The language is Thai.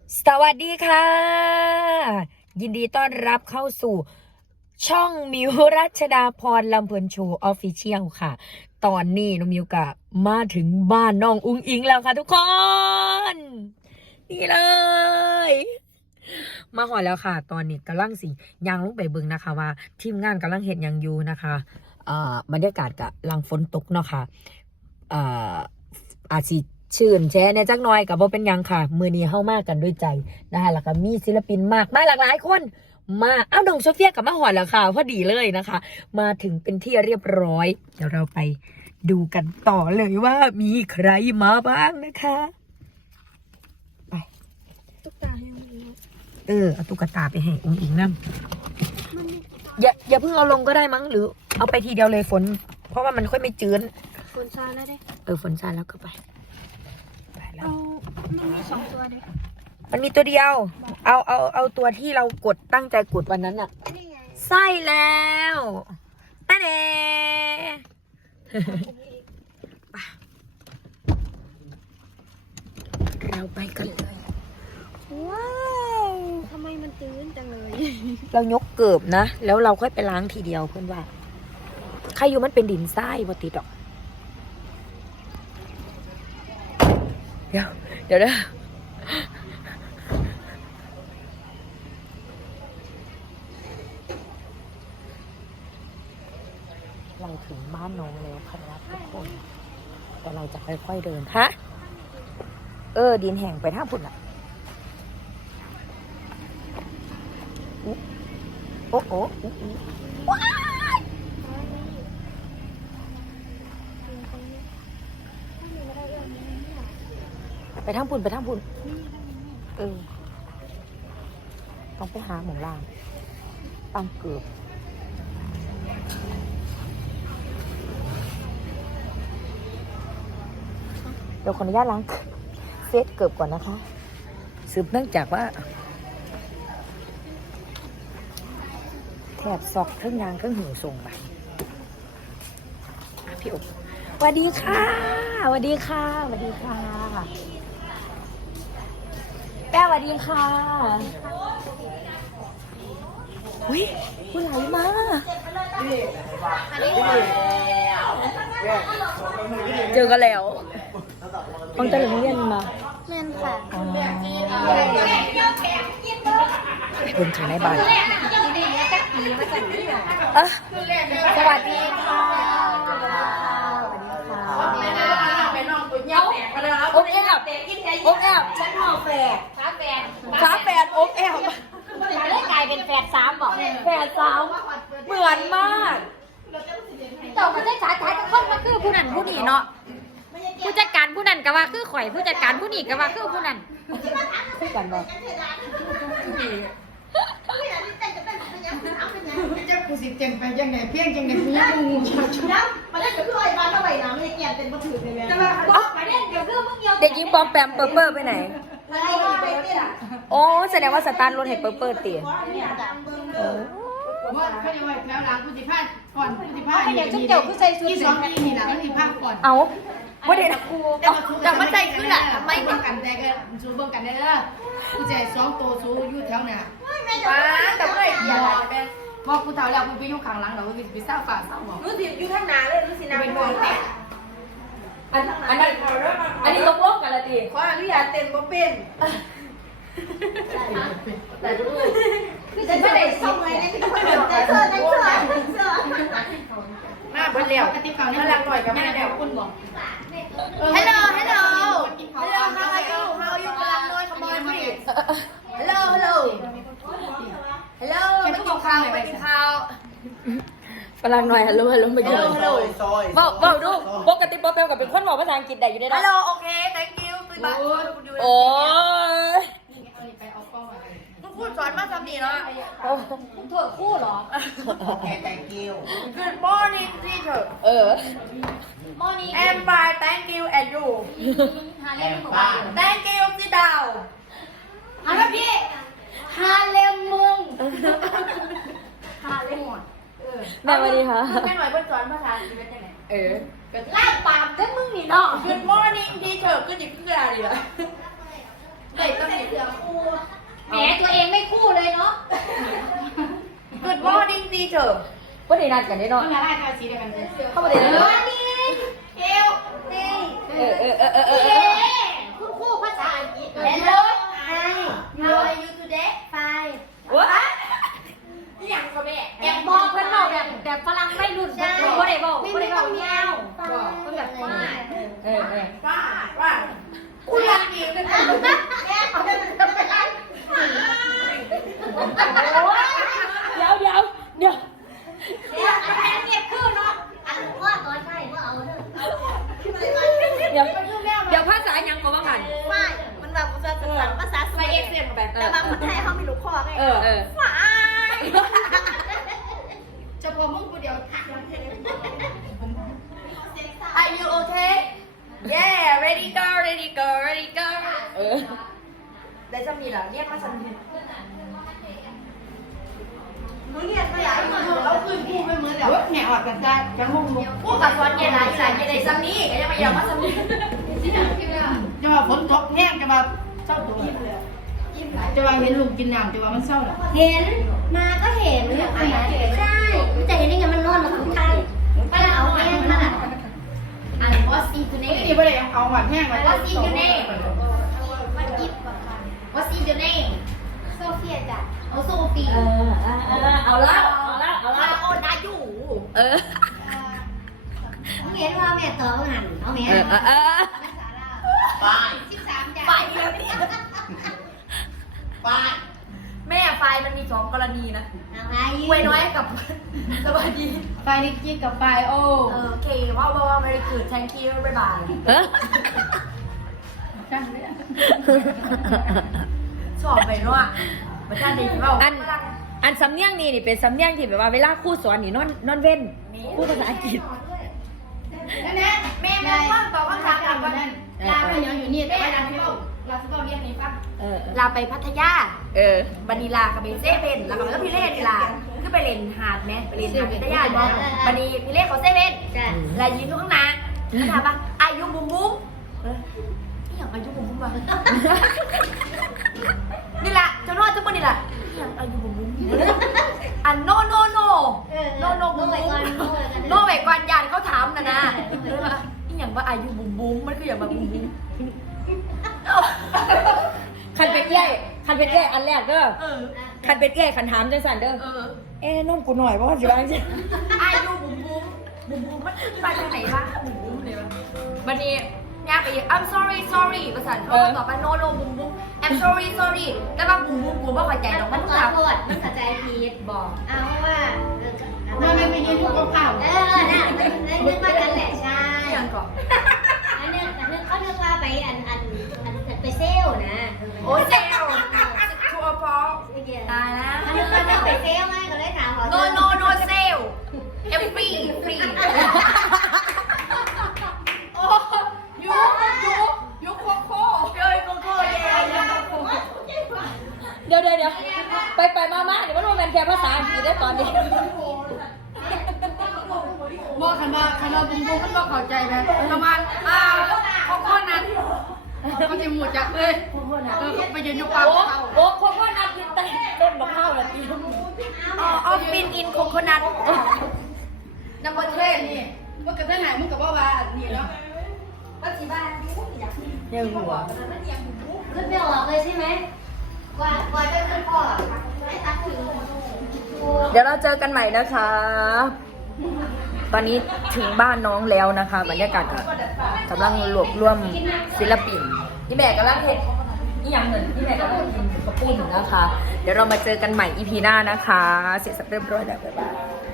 สวัสดีค่ะยินดีต้อนรับเข้าสู่ช่องมิวรัชดาพรลำเพลินโชว์ออฟฟิเชียลค่ะ ตอนนี้น้องมิวกะมาถึงบ้านน้องอุ้งอิงแล้วค่ะทุกคนนี่เลย มาหอดแล้วค่ะ ตอนนี้กำลังสิยางลงไปเบิ่งนะคะว่าทีมงานกำลังเห็นอย่างอยู่นะคะบรรยากาศกะลังฝนตกเนาะค่ะอาจสิชื่นแช่ในจักหน่อยกับว่าเป็นยังค่ะมือนี้เข้ามากกันด้วยใจนะคะแล้วก็มีศิลปินมากหลากหลายคนมาน้องโซเฟียกับมาหอดแล้วค่ะพอดีเลยนะคะมาถึงเป็นที่เรียบร้อยเดี๋ยวเราไปดูกันต่อเลยว่ามีใครมาบ้างนะคะไปตุ๊กตาให้เอาตุ๊กตาไปให้อุ้งอิงนั่นอย่าเพิ่งเอาลงก็ได้มั้งหรือเอาไปทีเดียวเลยฝนเพราะว่ามันค่อยไม่จืดฝนซาแล้วเด้ฝนซาแล้วก็ไปแล้วมันมี2 ตัวเด้มันมีตัวเดียวเอาตัวที่เรากดตั้งใจกดวันนั้นอะใส่แล้วตาเดเราไปกันเลยว้าวทำไมมันตื้นจังเลยเรายกเกิบนะแล้วเราค่อยไปล้างทีเดียวเพื่อนว่าใครอยู่มันเป็นดินทรายพอติดหรอกเดี๋ยวนะเราถึงบ้านน้องแล้วครับทุกคนแต่เราจะค่อยๆเดินฮะดินแห้งไปท่าพุ่นอ่ะโอ้ว้ายไปท่าพุ่นต้องไปหาหมองล่างตั้งเกือบเดี๋ยวขออนุญาตล้างเซตเกือบก่อนนะคะสืบเนื่องจากว่าแถบซอกเครื่องยางเครื่องหูส่งไปพี่อบสวัสดีค่ะสวัสดีค่ะแป้สวัสดีค่ะอุ้ยผู้ไหลมาเจอกันแล้วต้องจะหลงเรียนมาแม่นค่ะเป็นถึงในบ้านสวัสดีค่ะโอ๊กแอบฉันพอแฝดฝาแฝดโอ๊กแอบได้กลายเป็นแฝด3บอกแฝด3เหมือนมากเจ้าก็ได้ขายกับคนมาคือผู้นั้นผู้นี้เนาะผู้จัดการผู้นั้นก็ว่าคือข่อยผู้จัดการผู้นี้ก็ว่าคือผู้นั้นคู่กันบ่จะกูสิเจงไปยังไงเพี้ยงจังไงเพี้ยงงูชาชุดมาเล่นกับพี่อ้อยบ้านเท่าไหร่นะไม่ได้เกี่ยเป็นมาถือเลยแม่มาเล่นเดี๋ยวคือมึงเดียวเด็กหญิงปอมแปมเปอร์เปอร์ไปไหนโอ้แสดงว่าสตาร์ทรถให้เปอร์เปอร์ตีว่าเขาจะไว้แถวหลังกูสิพาก่อนกูสิพาอย่างชุดเกี่ยวคือใส่ชุดที่2ปีนี่แหละกูสิพาก่อนเอาว่าเด็กนะครูแต่มาใจขึ้นแหละทำไมเป็นกันแต่ก็สูเบิ่งกันได้เด้อกูจะ2ตัวสูอยู่แถวน่ะแต่เมื่อไหร่อย่าพอกูเท่าแล้วกูไปอยู่ข้างหลังแล้วกูไปเศร้าฝ่าเศร้าหมอกรู้สิอยู่ท่านนาเลยรู้สินาเป็นคนแก่อันนี้ตกลงกันละตีขออนุญาตเต้นบ่เป็นแต่รู้คือจะไม่ได้ส่งเลยนะที่คนเดินแต่เสื้อมาเบิ่งแล้วกติกาเนี่ยหลังหน่อยกับแม่แล้วคุณบอก Hello how are youกำลังน้อยขโมยพี่ Hello ไปกินข้าวไปกินข้าวฝรั่งหน่อยฮัลโหลไปกินบอกดูปกติปอมแปมกับเป็นคนบอกภาษาอังกฤษได้อยู่ได้ Hello okay thank you โอ้ยพูดสอนมาสำนีเนาะมึงเถอะคู่เหรอ Thank you Good morning teacher Morning I'm fine thank you and you Thank you sit down อะไรพี่ฮาเลมมึงฮาเลมหมดแม่สวัสดีค่ะแม่หน่อยเพิ่นสอนภาษาอังกฤษเป็นยังไงลากปากได้มึงนี่เนาะ Good morning teacher ก็จะคืออะไรล่ะได้ต้องมีเสียงครูเถอะว่าได้นัดกันได้เนาะต้องอะไรกันสีเดียวกันเลยเข้ามาได้เลยเอวนี่คุณครูภาษาอังกฤษ Hello Hi How are you today Fine ว้าอย่างก็แม่แอบบอกเพื่อนเราแบบฝรั่งไม่รุ่นบ่ได้บอกบ่ได้บอกเงี้ยวก็แบบว่าว่าคุณรักดีเป็นคนแม่เขาจะเป็นไรเดี๋ยวเดี๋ยวอันนี้คือเนาะอันว่าตอนใช่ว่าเอาเถอะเดี๋ยวภาษายังก็ว่ากันไม่มันแบบภาษาสใส่มัยเอ็กเซนไปแต่บางคนไทยเขาไม่รู้ข้อไง ฝ่ายจะพอมึงกูเดียว Are you okay Yeah ready go ready go ready go ได้จะมีเหรอเรียกมาสันนิษหนูเรียกไม่ได้เราคืนกูไปเหมือนเดี๋ยวแหน่อดกันจ้าจะงงงพูดกับสอนเย็นไรสายเย็นไรซัมนี่ก็ยังไม่ยอมมาซัมนี่จะมาฝนตกแห้งจะมาเศร้าตัวจะมาเห็นลุงกินน้ำจะมามันเศร้าหรอเห็นมาก็เห็นใช่แต่เห็นได้ไงมันนอนมาคุ้มกันไปเอาแห้งขนาดอัน what's in your นี่ name ไม่ได้เอาหวานแห้งมา what's in your name what's in your name โซเฟียจ้ะโอโซฟีเอาละโอ้นาอยู่เห็นว่าแม่ต่อหันเอาแม่ 13จ้ะไฟเดียวนี่ไฟแม่ไฟมันมี2 กรณีนะอะไรคุยน้อยกับสวัสดีไฟนิกกี้กับไฟโอโอเคว่าvery good thank you bye bye ชอบไปเนาะมาท่านดีว่าอันสำเนียงนี่เป็นสำเนียงที่แบบว่าเวลาครูสอนนี่นอนเว้นครูภาษาอังกฤษนั่นนะแม่ว่างตอบคำถามกันวันนั้นลาไปยังอยู่นี่แต่ว่ายังไม่เอาเราจะต้องเรียกนี้ฟังเออลาไปพัทยาบันีลากับเบเซ่เป็นแล้วก็พี่เล่นี่ลาคือไปเล่นหาดไหมไปเล่นหาดพัทยาบอกบันีพี่เล่เขาเซ่เป็นจ้ะแล้วยืนอยู่ข้างหน้าเขาถามว่าอายุบุ้มบุ้มนี่อย่างอายุบุ้มบุ้มวะนี่แหละเจ้านวดเจ้าบนนี่แหละนี่อย่างอายุบุ้มบุ้มอันโนบุ้มบุ้มโนเวกวันยานเขาถามนะเลยว่านี่อย่างว่าอายุบุ้มบุ้มมันคืออย่างแบบบุ้มบุ้มคันเป็ดใหญ่อันแรกเด้อคันเป็ดใหญ่คันถามจังสันเด้อนุ่มกูหน่อยเพราะว่าสิว่าจังอายุบุ้มบุ้มบุ้มบุ้มมันมาจากไหนวะบุ้มบุ้มเลยวะวันนี้ยากไปอีก I'm sorry ภาษาเขาตอบว่า no บุ้มบุ้ม I'm sorry แต่ว่าบุ้มบุ้มกูไม่เข้าใจหรอกมัมัน นขต้องอถามโทษมันเข้าใจผิดบอกเอาว่าไม่ไปยืนทุกข้าวน่ะนึกว่ากันแหละใช่อย่างก่อนอันนึงเขานึกว่าไปไปเซลนะโอ้เซลทัวร์พอตายแล้วอันนึงว่าไปเซลไงก็เลยถามขอ no เซลฟรีโอ้ยุโคโค่เฮ้ยโคโค่แย่เดี๋ยวไปมาเดี๋ยวมันเป็นแค่ภาษาอังกฤษได้ตอนนี้บอกคันว่าบุ้งบุ้งมันบอกเข้าใจไหมประมาณโคโค่นั้นเขาจะหมูจักเลยไปยืนอยู่ปากเขาโอ้โคโค่นัทกินต้นมะพร้าวแล้วกินออฟฟินอินโคโคนัทนัมเบอร์เทนนี่มึงกับท่านไหนมึงกับว่านี่เนาะยังหัวขึ้นไม่ออกเลยใช่ไหมว่าจะขึ้นพ่อไม่ตัดถึงเดี๋ยวเราเจอกันใหม่นะคะ ตอนนี้ถึงบ้านน้องแล้วนะคะบรรยากาศกำลังรวบรวมศิลปินที่แม่กำลังเห็นนี่ยังเหมือนที่แม่กำลังกินกระปุ้นนะคะ เดี๋ยวเรามาเจอกันใหม่ EP หน้านะคะ เสร็จสับเรียบร้อยแล้วบ๊ายบาย